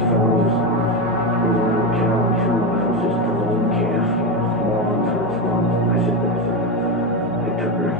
those fellows were in the cabin too. I was just a lone calf. Morons. I said, I took her.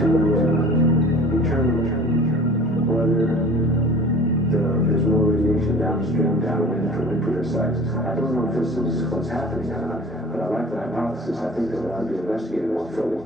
To determine whether there's more radiation downstream, downwind from nuclear sites. I don't know if this is what's happening or not, but I like the hypothesis. I think that we ought to be investigating more fully.